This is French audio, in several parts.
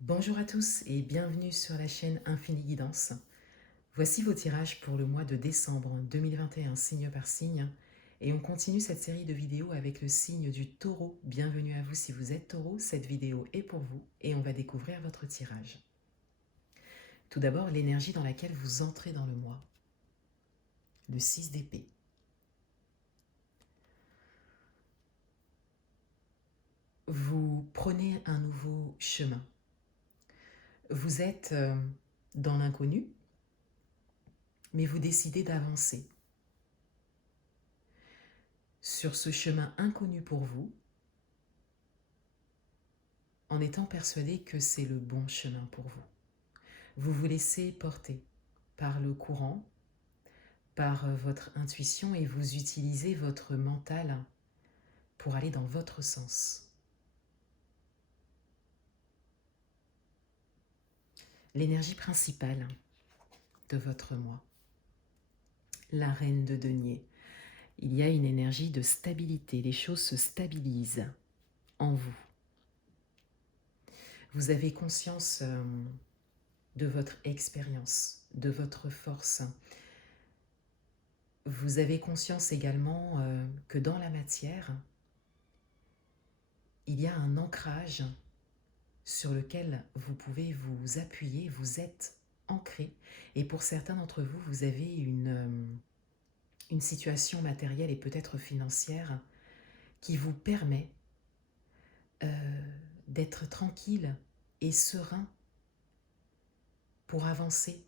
Bonjour à tous et bienvenue sur la chaîne Infini Guidance. Voici vos tirages pour le mois de décembre 2021, signe par signe. Et on continue cette série de vidéos avec le signe du taureau. Bienvenue à vous si vous êtes taureau, cette vidéo est pour vous et on va découvrir votre tirage. Tout d'abord, l'énergie dans laquelle vous entrez dans le mois. Le 6 d'épée. Vous prenez un nouveau chemin. Vous êtes dans l'inconnu, mais vous décidez d'avancer. Sur ce chemin inconnu pour vous, en étant persuadé que c'est le bon chemin pour vous. Vous vous laissez porter par le courant, par votre intuition et vous utilisez votre mental pour aller dans votre sens. L'énergie principale de votre moi, la reine de denier. Il y a une énergie de stabilité, les choses se stabilisent en vous. Vous avez conscience de votre expérience, de votre force. Vous avez conscience également que dans la matière, il y a un ancrage sur lequel vous pouvez vous appuyer, vous êtes ancré. Et pour certains d'entre vous, vous avez une situation matérielle et peut-être financière qui vous permet d'être tranquille et serein pour avancer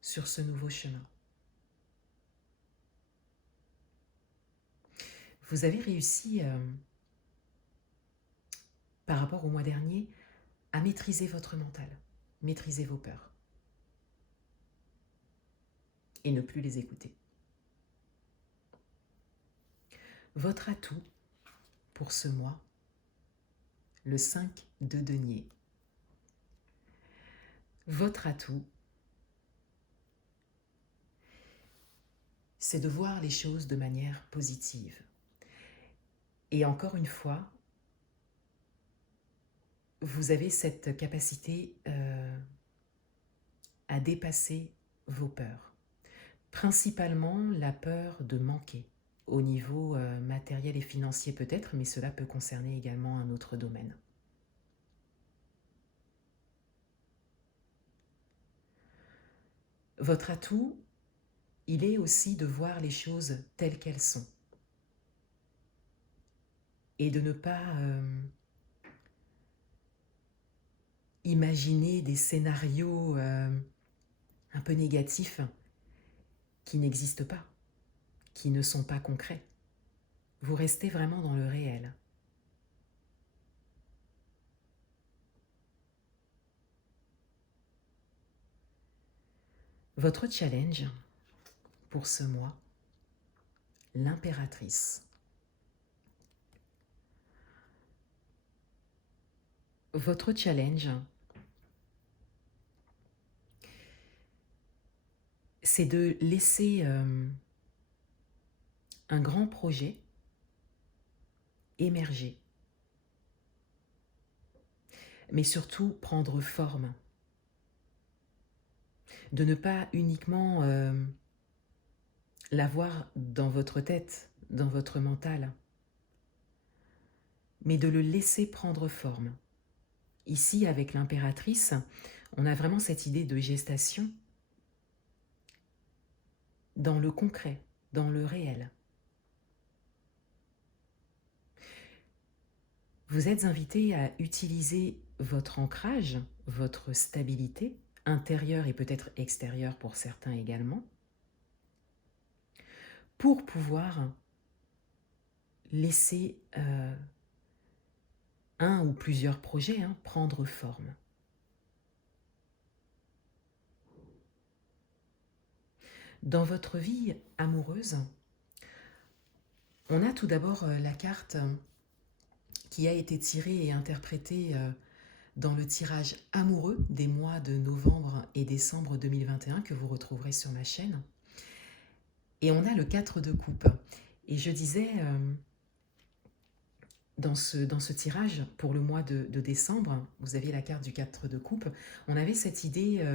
sur ce nouveau chemin. Vous avez réussi, par rapport au mois dernier, à maîtriser votre mental, maîtriser vos peurs et ne plus les écouter. Votre atout pour ce mois, le 5 de denier. Votre atout, c'est de voir les choses de manière positive. Et encore une fois, vous avez cette capacité à dépasser vos peurs. Principalement la peur de manquer au niveau matériel et financier peut-être, mais cela peut concerner également un autre domaine. Votre atout, il est aussi de voir les choses telles qu'elles sont et de ne pas imaginer des scénarios un peu négatifs qui n'existent pas, qui ne sont pas concrets. Vous restez vraiment dans le réel. Votre challenge pour ce mois, l'impératrice. Votre challenge, c'est de laisser un grand projet émerger, mais surtout prendre forme. De ne pas uniquement l'avoir dans votre tête, dans votre mental, mais de le laisser prendre forme. Ici, avec l'impératrice, on a vraiment cette idée de gestation dans le concret, dans le réel. Vous êtes invité à utiliser votre ancrage, votre stabilité, intérieure et peut-être extérieure pour certains également, pour pouvoir laisser un ou plusieurs projets prendre forme. Dans votre vie amoureuse, on a tout d'abord la carte qui a été tirée et interprétée dans le tirage amoureux des mois de novembre et décembre 2021 que vous retrouverez sur ma chaîne. Et on a le 4 de coupe. Et je disais dans ce tirage pour le mois de décembre, vous aviez la carte du 4 de coupe, on avait cette idée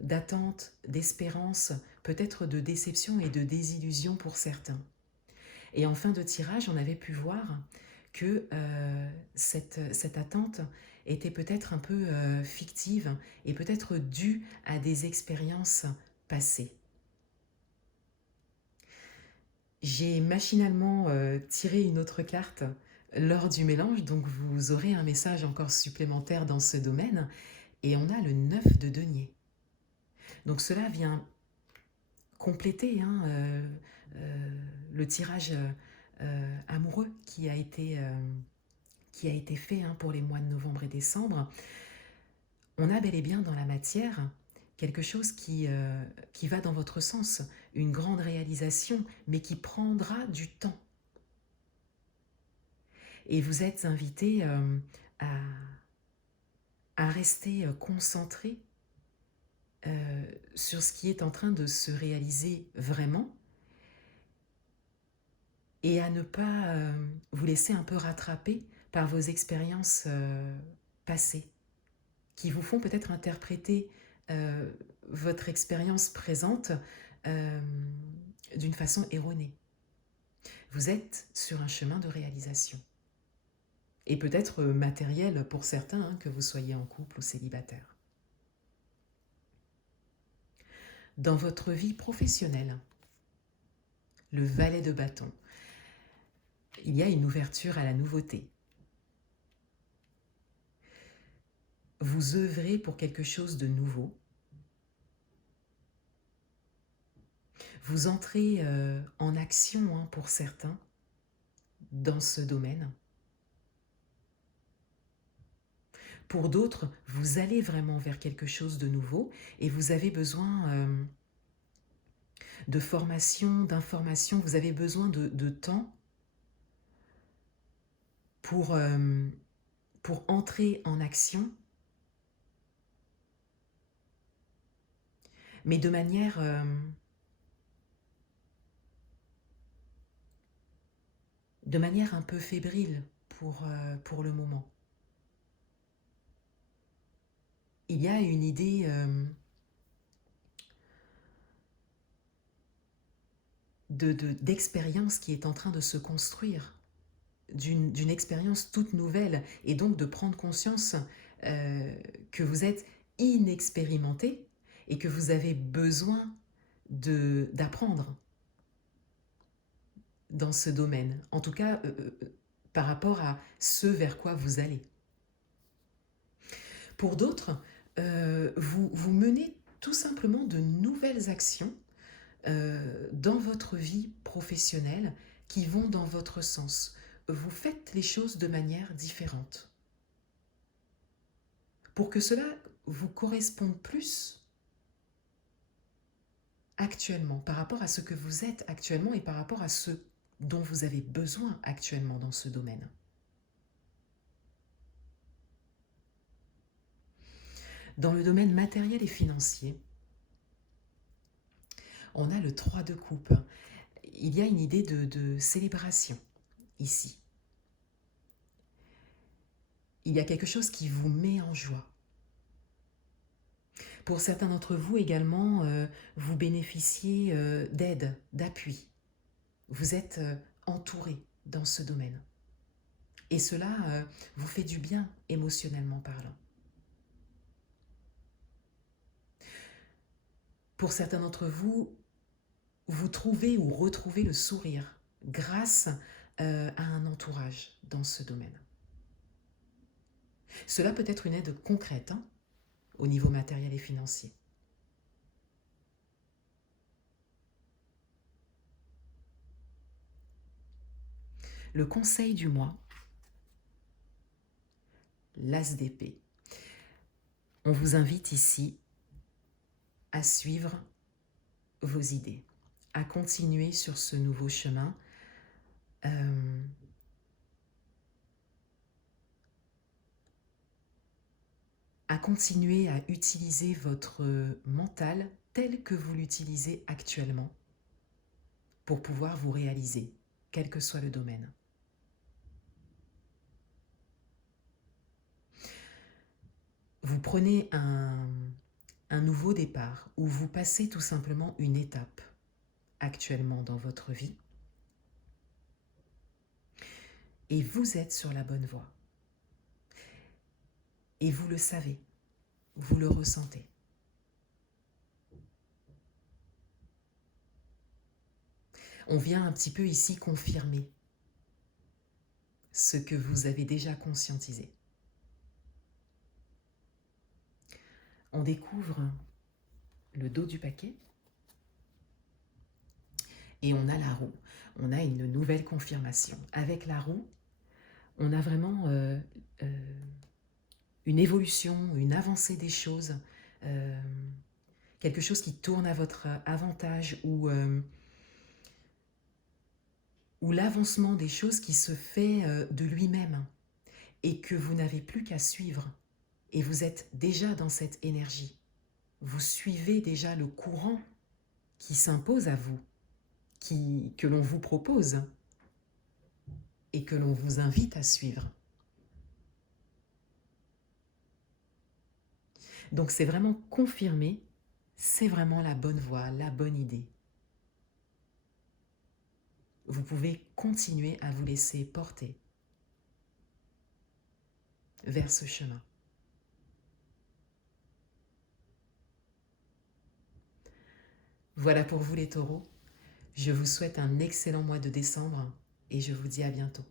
d'attente, d'espérance, peut-être de déception et de désillusion pour certains. Et en fin de tirage, on avait pu voir que cette attente était peut-être un peu fictive et peut-être due à des expériences passées. J'ai machinalement tiré une autre carte lors du mélange, donc vous aurez un message encore supplémentaire dans ce domaine. Et on a le 9 de denier. Donc cela vient compléter le tirage amoureux qui a été fait pour les mois de novembre et décembre. On a bel et bien dans la matière quelque chose qui va dans votre sens, une grande réalisation, mais qui prendra du temps. Et vous êtes invité à rester concentré sur ce qui est en train de se réaliser vraiment et à ne pas vous laisser un peu rattraper par vos expériences passées qui vous font peut-être interpréter votre expérience présente d'une façon erronée. Vous êtes sur un chemin de réalisation. Et peut-être matériel pour certains, que vous soyez en couple ou célibataire. Dans votre vie professionnelle, le valet de bâton, il y a une ouverture à la nouveauté. Vous œuvrez pour quelque chose de nouveau. Vous entrez en action pour certains dans ce domaine. Pour d'autres, vous allez vraiment vers quelque chose de nouveau et vous avez besoin de formation, d'information, vous avez besoin de temps pour entrer en action, mais de manière un peu fébrile pour le moment. Il y a une idée d'expérience qui est en train de se construire, d'une expérience toute nouvelle, et donc de prendre conscience que vous êtes inexpérimenté et que vous avez besoin d'apprendre dans ce domaine, en tout cas par rapport à ce vers quoi vous allez. Pour d'autres, vous menez tout simplement de nouvelles actions dans votre vie professionnelle qui vont dans votre sens. Vous faites les choses de manière différente. Pour que cela vous corresponde plus actuellement, par rapport à ce que vous êtes actuellement et par rapport à ce dont vous avez besoin actuellement dans ce domaine. Dans le domaine matériel et financier, on a le 3 de coupe. Il y a une idée de célébration ici. Il y a quelque chose qui vous met en joie. Pour certains d'entre vous également, vous bénéficiez d'aide, d'appui. Vous êtes entouré dans ce domaine. Et cela vous fait du bien émotionnellement parlant. Pour certains d'entre vous, vous trouvez ou retrouvez le sourire grâce à un entourage dans ce domaine. Cela peut être une aide concrète au niveau matériel et financier. Le conseil du mois, l'As d'épée. On vous invite ici à suivre vos idées, à continuer sur ce nouveau chemin. À continuer à utiliser votre mental tel que vous l'utilisez actuellement pour pouvoir vous réaliser, quel que soit le domaine. vous prenez un nouveau départ ou vous passez tout simplement une étape actuellement dans votre vie et vous êtes sur la bonne voie. Et vous le savez, vous le ressentez. On vient un petit peu ici confirmer ce que vous avez déjà conscientisé. On découvre le dos du paquet et on a la roue. On a une nouvelle confirmation. Avec la roue, on a vraiment une évolution, une avancée des choses, quelque chose qui tourne à votre avantage ou l'avancement des choses qui se fait de lui-même et que vous n'avez plus qu'à suivre. Et vous êtes déjà dans cette énergie. Vous suivez déjà le courant qui s'impose à vous, que l'on vous propose et que l'on vous invite à suivre. Donc c'est vraiment confirmé, c'est vraiment la bonne voie, la bonne idée. Vous pouvez continuer à vous laisser porter vers ce chemin. Voilà pour vous les taureaux. Je vous souhaite un excellent mois de décembre et je vous dis à bientôt.